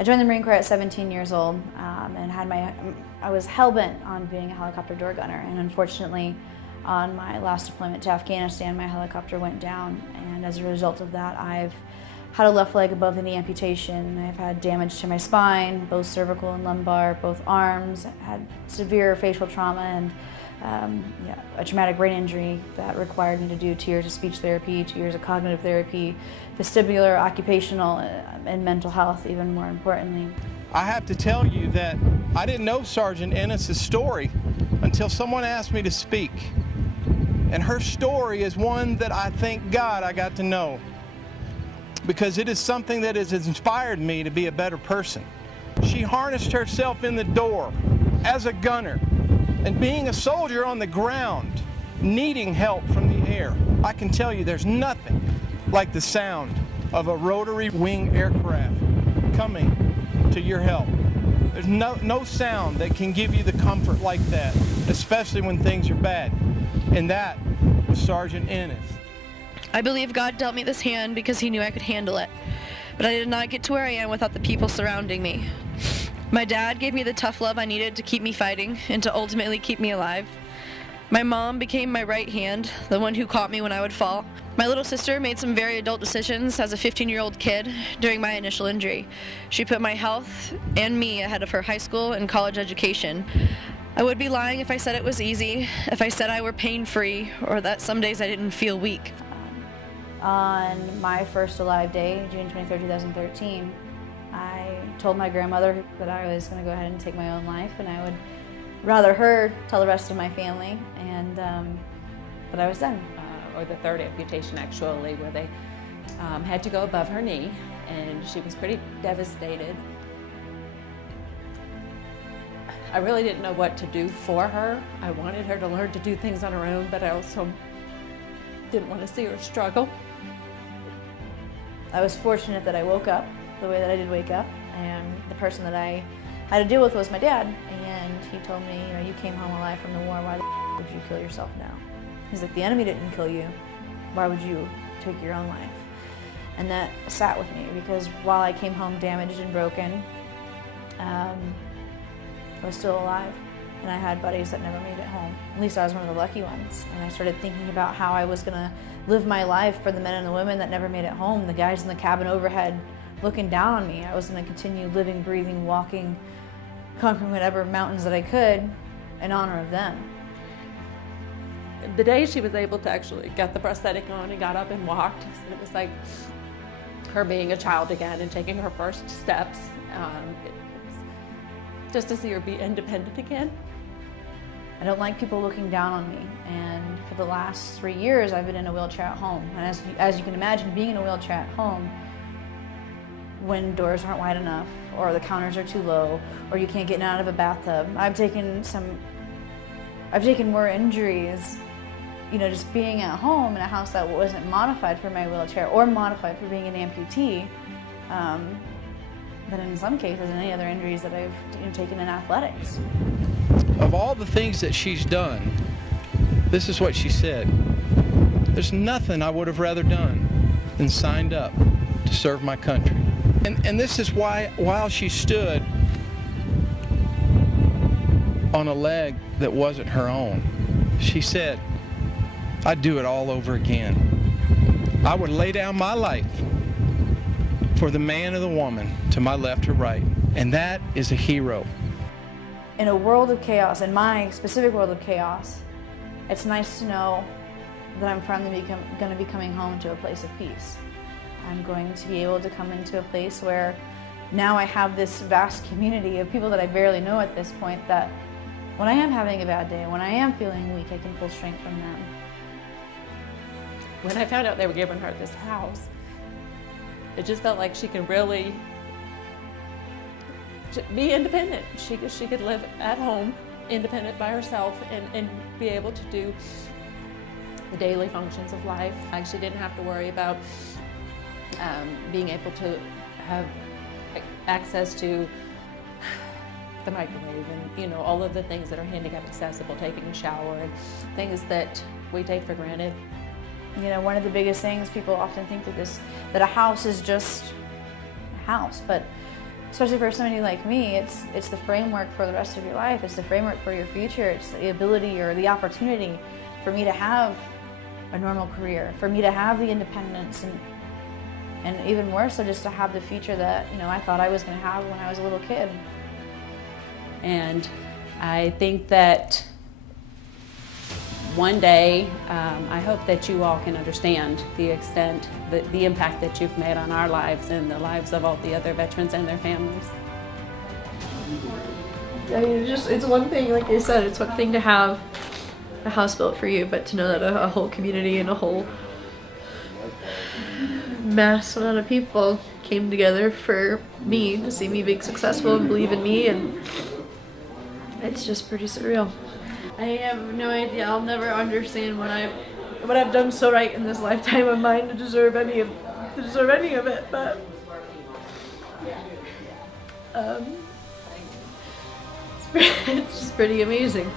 I joined the Marine Corps at 17 years old and I was hell-bent on being a helicopter door gunner, and unfortunately on my last deployment to Afghanistan my helicopter went down, and as a result of that I've had a left leg above the knee amputation. I've had damage to my spine, both cervical and lumbar, both arms. I had severe facial trauma and a traumatic brain injury that required me to do 2 years of speech therapy, 2 years of cognitive therapy, vestibular, occupational, and mental health, even more importantly. I have to tell you that I didn't know Sergeant Ennis' story until someone asked me to speak. And her story is one that I thank God I got to know, because it is something that has inspired me to be a better person. She harnessed herself in the door as a gunner, and being a soldier on the ground, needing help from the air. I can tell you there's nothing like the sound of a rotary wing aircraft coming to your help. There's no sound that can give you the comfort like that, especially when things are bad. And that was Sergeant Ennis. I believe God dealt me this hand because He knew I could handle it, but I did not get to where I am without the people surrounding me. My dad gave me the tough love I needed to keep me fighting and to ultimately keep me alive. My mom became my right hand, the one who caught me when I would fall. My little sister made some very adult decisions as a 15-year-old kid during my initial injury. She put my health and me ahead of her high school and college education. I would be lying if I said it was easy, if I said I were pain-free, or that some days I didn't feel weak. On my first alive day, June 23, 2013, I told my grandmother that I was going to go ahead and take my own life, and I would rather her tell the rest of my family, and but I was done. Or the third amputation, actually, where they had to go above her knee, and she was pretty devastated. I really didn't know what to do for her. I wanted her to learn to do things on her own, but I also didn't want to see her struggle. I was fortunate that I woke up the way that I did wake up, and the person that I had to deal with was my dad, and he told me, you know, you came home alive from the war, why the would you kill yourself now? He's like, the enemy didn't kill you, why would you take your own life? And that sat with me, because while I came home damaged and broken, I was still alive, and I had buddies that never made it home. At least I was one of the lucky ones, and I started thinking about how I was gonna live my life for the men and the women that never made it home, the guys in the cabin overhead looking down on me. I was going to continue living, breathing, walking, conquering whatever mountains that I could in honor of them. The day she was able to actually get the prosthetic on and got up and walked, it was like her being a child again and taking her first steps. It was just to see her be independent again. I don't like people looking down on me, and for the last 3 years I've been in a wheelchair at home. And as you can imagine, being in a wheelchair at home, when doors aren't wide enough, or the counters are too low, or you can't get out of a bathtub. I've taken more injuries, you know, just being at home in a house that wasn't modified for my wheelchair or modified for being an amputee, than in some cases any other injuries that I've taken in athletics. Of all the things that she's done, this is what she said: there's nothing I would have rather done than signed up to serve my country. And this is why, while she stood on a leg that wasn't her own, she said, I'd do it all over again. I would lay down my life for the man or the woman to my left or right. And that is a hero. In a world of chaos, in my specific world of chaos, it's nice to know that I'm finally going to be coming home to a place of peace. I'm going to be able to come into a place where now I have this vast community of people that I barely know at this point, that when I am having a bad day, when I am feeling weak, I can pull strength from them. When I found out they were giving her this house, it just felt like she could really be independent. She could live at home, independent by herself, and be able to do the daily functions of life. Like, she didn't have to worry about being able to have access to the microwave and all of the things that are handicap accessible, taking a shower and things that we take for granted. One of the biggest things, people often think that a house is just a house, but especially for somebody like me, it's the framework for the rest of your life. It's the framework for your future. It's the ability or the opportunity for me to have a normal career, for me to have the independence, and even more so just to have the future that, you know, I thought I was going to have when I was a little kid. And I think that one day, I hope that you all can understand the extent, the impact that you've made on our lives and the lives of all the other veterans and their families. I mean, it's one thing, like I said, it's one thing to have a house built for you, but to know that a whole community and a whole mass amount of people came together for me to see me being successful and believe in me, and it's just pretty surreal. I have no idea. I'll never understand what I've done so right in this lifetime of mine to deserve any of it, but it's just pretty amazing.